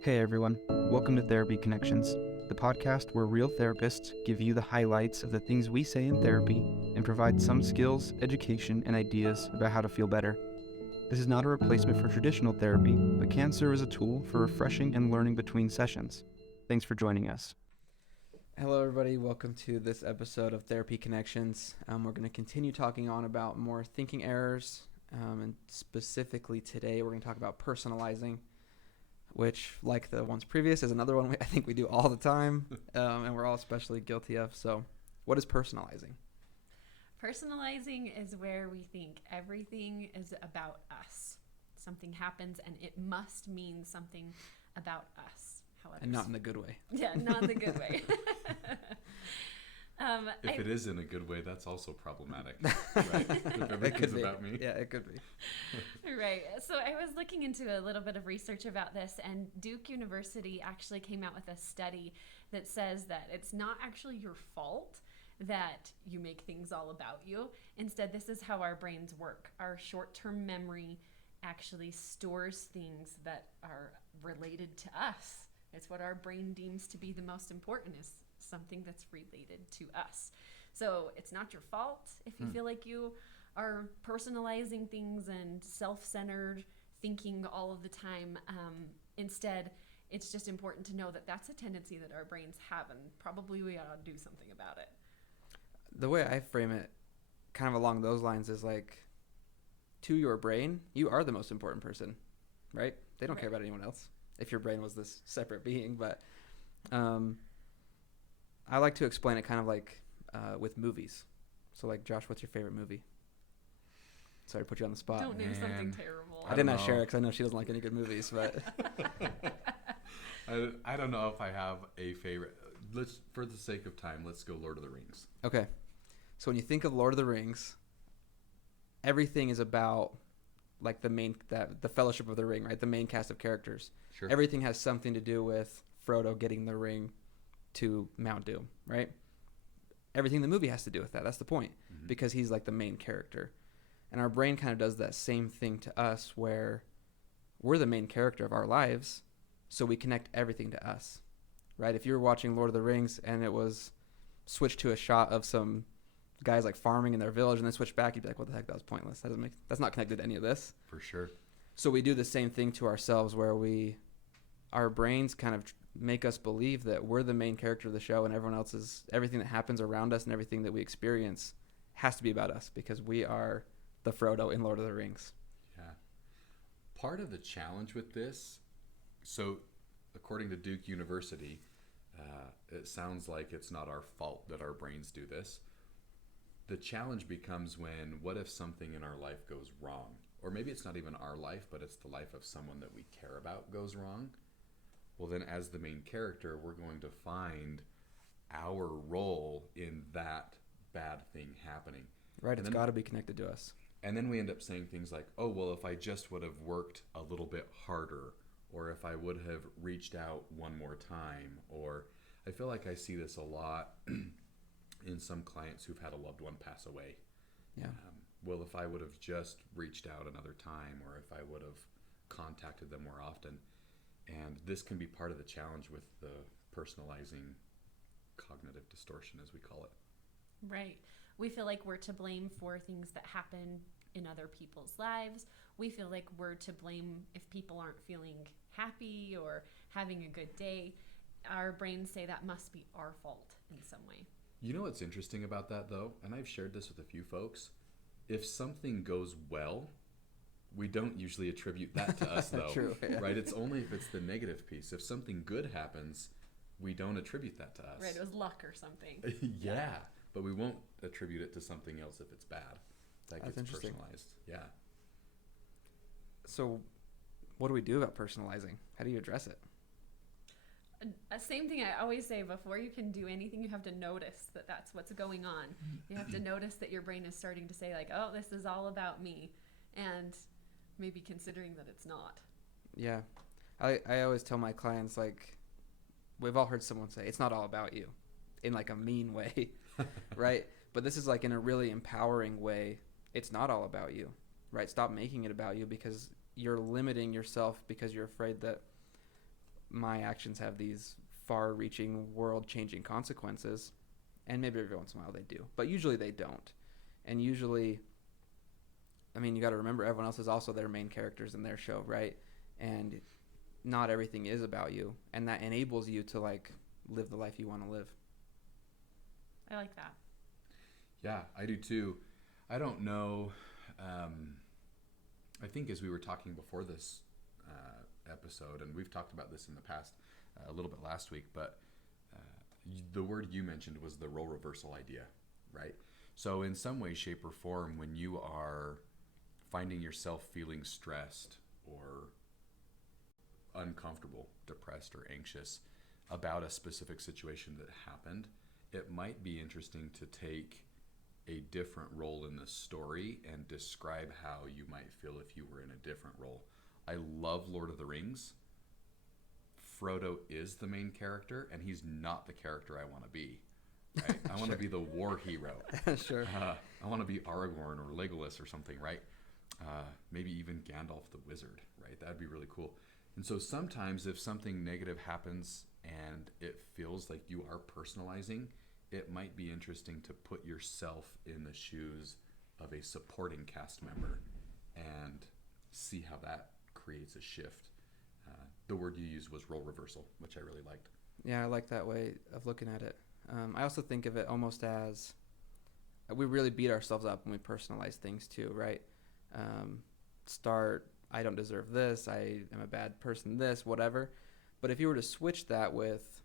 Hey everyone, welcome to Therapy Connections, the podcast where real therapists give you the highlights of the things we say in therapy and provide some skills, education, and ideas about how to feel better. This is not a replacement for traditional therapy, but can serve as a tool for refreshing and learning between sessions. Thanks for joining us. Hello everybody, welcome to this episode of Therapy Connections. We're going to continue talking on about more thinking errors, and specifically today we're going to talk about personalizing, which, like the ones previous, is another one I think we do all the time, and we're all especially guilty of. So what is personalizing? Personalizing is where we think everything is about us. Something happens and it must mean something about us. However, And not in the good way. Yeah, not in the good way. If it is in a good way, that's also problematic, right? If everything's about me. Yeah, it could be. Right. So I was looking into a little bit of research about this, and Duke University actually came out with a study that says that it's not actually your fault that you make things all about you. Instead, this is how our brains work. Our short-term memory actually stores things that are related to us. It's what our brain deems to be the most important, is something that's related to us. So it's not your fault if you feel like you are personalizing things and self-centered thinking all of the time. Instead, it's just important to know that that's a tendency that our brains have, and probably we ought to do something about it. The way I frame it, kind of along those lines, is like, to your brain, you are the most important person, right? They don't care about anyone else if your brain was this separate being. But I like to explain it kind of like with movies. So, like, Josh, what's your favorite movie? Sorry to put you on the spot. Don't name something terrible. I did not share it because I know she doesn't like any good movies, but I don't know if I have a favorite. For the sake of time, let's go Lord of the Rings. Okay. So when you think of Lord of the Rings, everything is about like the Fellowship of the Ring, right? The main cast of characters. Sure. Everything has something to do with Frodo getting the ring to Mount Doom, right? Everything in the movie has to do with that. That's the point, because he's like the main character. And our brain kind of does that same thing to us, where we're the main character of our lives, so we connect everything to us, right? If you were watching Lord of the Rings and it was switched to a shot of some guys like farming in their village and then switch back, you'd be like, what the heck, that was pointless. That's not connected to any of this. For sure. So we do the same thing to ourselves, where our brains kind of make us believe that we're the main character of the show, and everything that happens around us and everything that we experience has to be about us, because we are the Frodo in Lord of the Rings. Yeah. Part of the challenge with this, so according to Duke University, it sounds like it's not our fault that our brains do this. The challenge becomes what if something in our life goes wrong? Or maybe it's not even our life, but it's the life of someone that we care about goes wrong. Well, then as the main character, we're going to find our role in that bad thing happening. Right, it's got to be connected to us. And then we end up saying things like, oh, well, if I just would have worked a little bit harder, or if I would have reached out one more time, or I feel like I see this a lot in some clients who've had a loved one pass away. Yeah. Well, if I would have just reached out another time, or if I would have contacted them more often. And this can be part of the challenge with the personalizing cognitive distortion, as we call it. Right. We feel like we're to blame for things that happen in other people's lives. We feel like we're to blame if people aren't feeling happy or having a good day. Our brains say that must be our fault in some way. You know what's interesting about that, though? And I've shared this with a few folks. If something goes well, we don't usually attribute that to us, though. True, yeah. Right? It's only if it's the negative piece. If something good happens, we don't attribute that to us. Right, it was luck or something. Yeah, but we won't attribute it to something else if it's bad. That That's gets interesting. personalized. Yeah. So what do we do about personalizing? How do you address it? Same thing I always say, before you can do anything, you have to notice that that's what's going on. You have to notice that your brain is starting to say, like, oh, this is all about me, and maybe considering that it's not. Yeah. I always tell my clients, like, we've all heard someone say, it's not all about you, in like a mean way, right? But this is like in a really empowering way. It's not all about you, right? Stop making it about you, because you're limiting yourself because you're afraid that my actions have these far-reaching, world-changing consequences, and maybe every once in a while they do, but usually they don't. And usually, I mean, you got to remember everyone else is also their main characters in their show, right? And not everything is about you, and that enables you to like live the life you want to live. I like that. Yeah, I do too. I don't know. I think as we were talking before this episode, and we've talked about this in the past a little bit last week, but the word you mentioned was the role reversal idea, right? So in some way, shape, or form, when you are finding yourself feeling stressed or uncomfortable, depressed, or anxious about a specific situation that happened, it might be interesting to take a different role in the story and describe how you might feel if you were in a different role. I love Lord of the Rings. Frodo is the main character, and he's not the character I want to be. Right? I want to be the war hero. Sure. I want to be Aragorn or Legolas or something, right? Maybe even Gandalf the Wizard, right? That'd be really cool. And so sometimes if something negative happens and it feels like you are personalizing, it might be interesting to put yourself in the shoes of a supporting cast member and see how that creates a shift. The word you used was role reversal, which I really liked. Yeah, I like that way of looking at it. I also think of it almost as we really beat ourselves up when we personalize things too, right? I don't deserve this, I am a bad person, this, whatever. But if you were to switch that with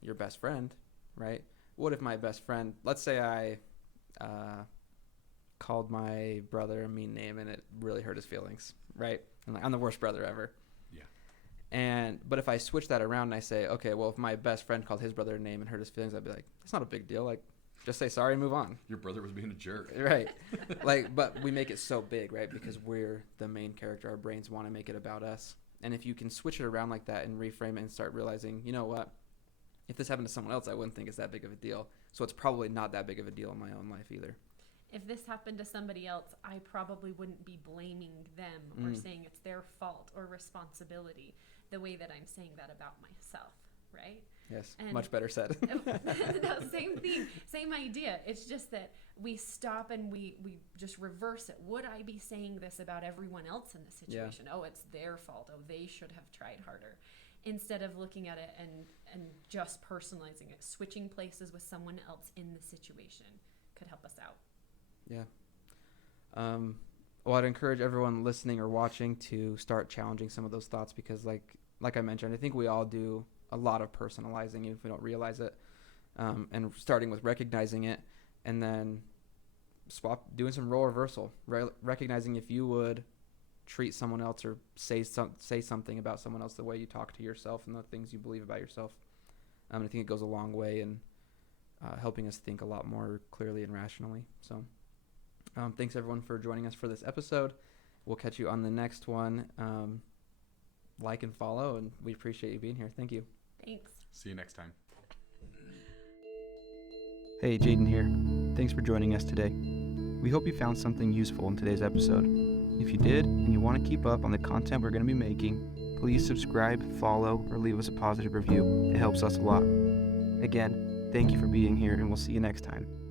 your best friend, right? What if my best friend, let's say I called my brother a mean name and it really hurt his feelings, right? And like, I'm the worst brother ever. But if I switch that around and I say, okay, well, if my best friend called his brother a name and hurt his feelings, I'd be like, it's not a big deal. Like, just say sorry and move on. Your brother was being a jerk. Right. But we make it so big, right? Because we're the main character. Our brains want to make it about us. And if you can switch it around like that and reframe it and start realizing, you know what? If this happened to someone else, I wouldn't think it's that big of a deal. So it's probably not that big of a deal in my own life either. If this happened to somebody else, I probably wouldn't be blaming them or saying it's their fault or responsibility the way that I'm saying that about myself, right? Yes, And much better said. No, same thing, same idea. It's just that we stop and we just reverse it. Would I be saying this about everyone else in the situation? Yeah. Oh, it's their fault. Oh, they should have tried harder. Instead of looking at it and just personalizing it, switching places with someone else in the situation could help us out. Yeah. Well, I'd encourage everyone listening or watching to start challenging some of those thoughts because, like I mentioned, I think we all do a lot of personalizing, even if we don't realize it. And starting with recognizing it, and then doing some role reversal, recognizing if you would treat someone else or say something about someone else the way you talk to yourself and the things you believe about yourself. I think it goes a long way in helping us think a lot more clearly and rationally. So. Thanks, everyone, for joining us for this episode. We'll catch you on the next one. Like and follow, and we appreciate you being here. Thank you. Thanks. See you next time. Hey, Jaden here. Thanks for joining us today. We hope you found something useful in today's episode. If you did, and you want to keep up on the content we're going to be making, please subscribe, follow, or leave us a positive review. It helps us a lot. Again, thank you for being here, and we'll see you next time.